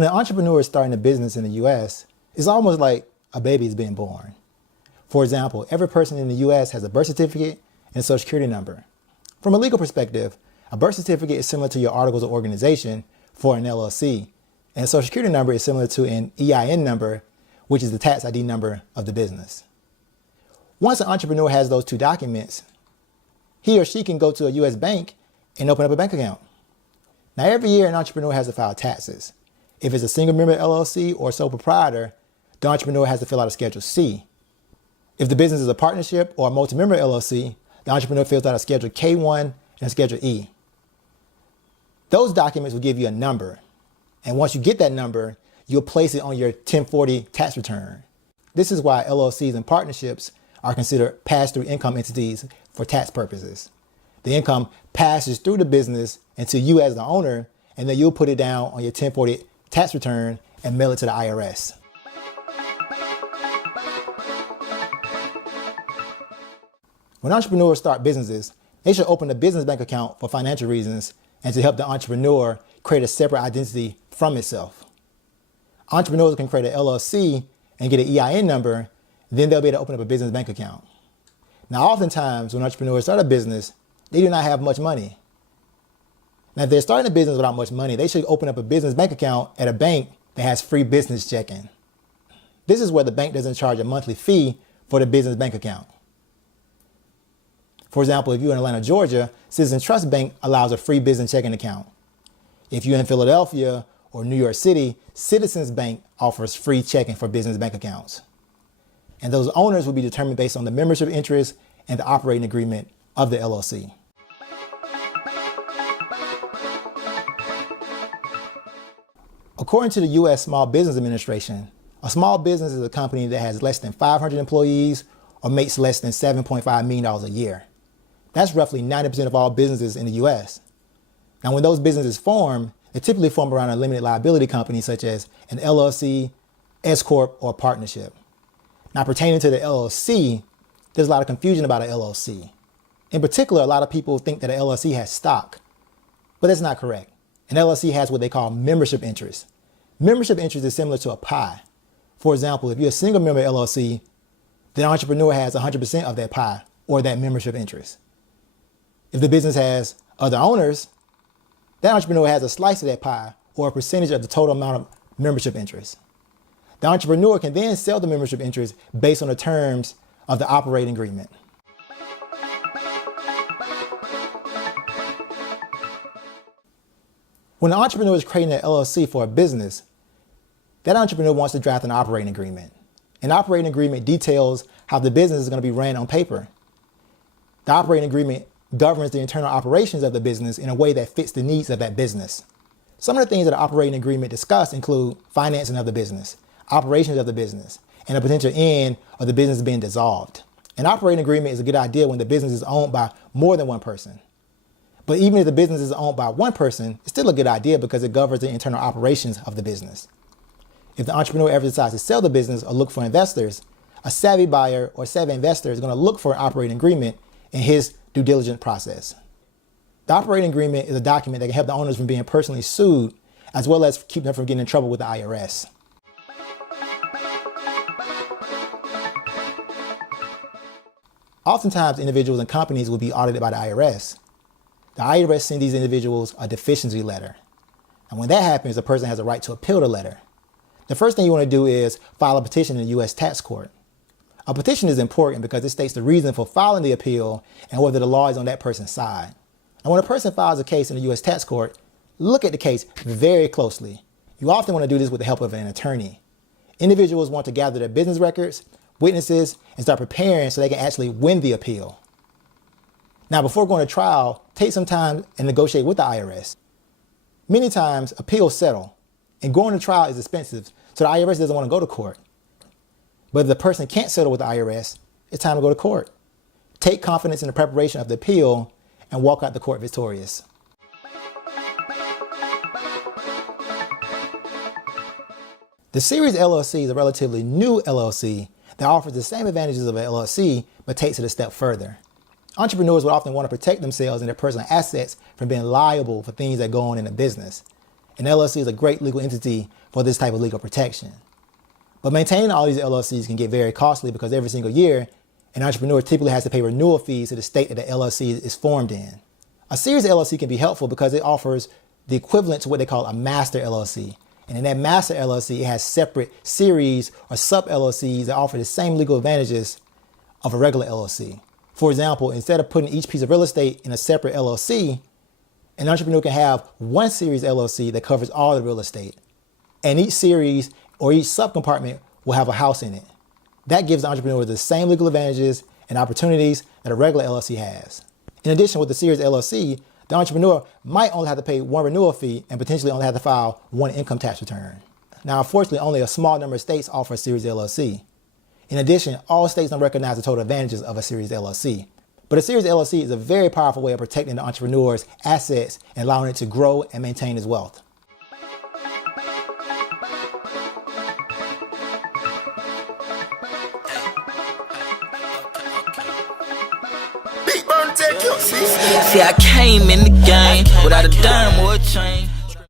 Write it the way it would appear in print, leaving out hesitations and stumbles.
When an entrepreneur is starting a business in the U.S., it's almost like a baby is being born. For example, every person in the U.S. has a birth certificate and a social security number. From a legal perspective, a birth certificate is similar to your articles of organization for an LLC, and a social security number is similar to an EIN number, which is the tax ID number of the business. Once an entrepreneur has those two documents, he or she can go to a U.S. bank and open up a bank account. Now, every year an entrepreneur has to file taxes. If it's a single member LLC or sole proprietor, the entrepreneur has to fill out a Schedule C. If the business is a partnership or a multi-member LLC, the entrepreneur fills out a Schedule K1 and a Schedule E. Those documents will give you a number. And once you get that number, you'll place it on your 1040 tax return. This is why LLCs and partnerships are considered pass-through income entities for tax purposes. The income passes through the business into you as the owner, and then you'll put it down on your 1040 tax return and mail it to the IRS. When entrepreneurs start businesses, they should open a business bank account for financial reasons and to help the entrepreneur create a separate identity from itself. Entrepreneurs can create an LLC and get an EIN number, then they'll be able to open up a business bank account. Now, oftentimes when entrepreneurs start a business, they do not have much money. Now, if they're starting a business without much money, they should open up a business bank account at a bank that has free business checking. This is where the bank doesn't charge a monthly fee for the business bank account. For example, if you're in Atlanta, Georgia, Citizens Trust Bank allows a free business checking account. If you're in Philadelphia or New York City, Citizens Bank offers free checking for business bank accounts. And those owners will be determined based on the membership interest and the operating agreement of the LLC. According to the U.S. Small Business Administration, a small business is a company that has less than 500 employees or makes less than $7.5 million a year. That's roughly 90% of all businesses in the U.S. Now, when those businesses form, they typically form around a limited liability company such as an LLC, S-Corp, or partnership. Now, pertaining to the LLC, there's a lot of confusion about an LLC. In particular, a lot of people think that an LLC has stock, but that's not correct. An LLC has what they call membership interest. Membership interest is similar to a pie. For example, if you're a single member LLC, the entrepreneur has 100% of that pie or that membership interest. If the business has other owners, that entrepreneur has a slice of that pie or a percentage of the total amount of membership interest. The entrepreneur can then sell the membership interest based on the terms of the operating agreement. When an entrepreneur is creating an LLC for a business, that entrepreneur wants to draft an operating agreement. An operating agreement details how the business is going to be ran on paper. The operating agreement governs the internal operations of the business in a way that fits the needs of that business. Some of the things that the operating agreement discuss include financing of the business, operations of the business, and the potential end of the business being dissolved. An operating agreement is a good idea when the business is owned by more than one person. But even if the business is owned by one person, it's still a good idea because it governs the internal operations of the business. If the entrepreneur ever decides to sell the business or look for investors, a savvy buyer or savvy investor is going to look for an operating agreement in his due diligence process. The operating agreement is a document that can help the owners from being personally sued, as well as keep them from getting in trouble with the IRS. Oftentimes, individuals and companies will be audited by the IRS. The IRS sends these individuals a deficiency letter. And when that happens, a person has a right to appeal the letter. The first thing you want to do is file a petition in the U.S. tax court. A petition is important because it states the reason for filing the appeal and whether the law is on that person's side. And when a person files a case in the U.S. tax court, look at the case very closely. You often want to do this with the help of an attorney. Individuals want to gather their business records, witnesses, and start preparing so they can actually win the appeal. Now, before going to trial, take some time and negotiate with the IRS. Many times, appeals settle, and going to trial is expensive, so the IRS doesn't want to go to court. But if the person can't settle with the IRS, it's time to go to court. Take confidence in the preparation of the appeal and walk out the court victorious. The Series LLC is a relatively new LLC that offers the same advantages of an LLC, but takes it a step further. Entrepreneurs would often want to protect themselves and their personal assets from being liable for things that go on in a business. An LLC is a great legal entity for this type of legal protection. But maintaining all these LLCs can get very costly because every single year, an entrepreneur typically has to pay renewal fees to the state that the LLC is formed in. A series LLC can be helpful because it offers the equivalent to what they call a master LLC. And in that master LLC, it has separate series or sub LLCs that offer the same legal advantages of a regular LLC. For example, instead of putting each piece of real estate in a separate LLC, an entrepreneur can have one series LLC that covers all the real estate. And each series or each subcompartment will have a house in it. That gives the entrepreneur the same legal advantages and opportunities that a regular LLC has. In addition, with the series LLC, the entrepreneur might only have to pay one renewal fee and potentially only have to file one income tax return. Now, unfortunately, only a small number of states offer a series LLC. In addition, all states don't recognize the total advantages of a series LLC. But a series LLC is a very powerful way of protecting the entrepreneur's assets and allowing it to grow and maintain his wealth. See, I came in the game without a dime or a chain.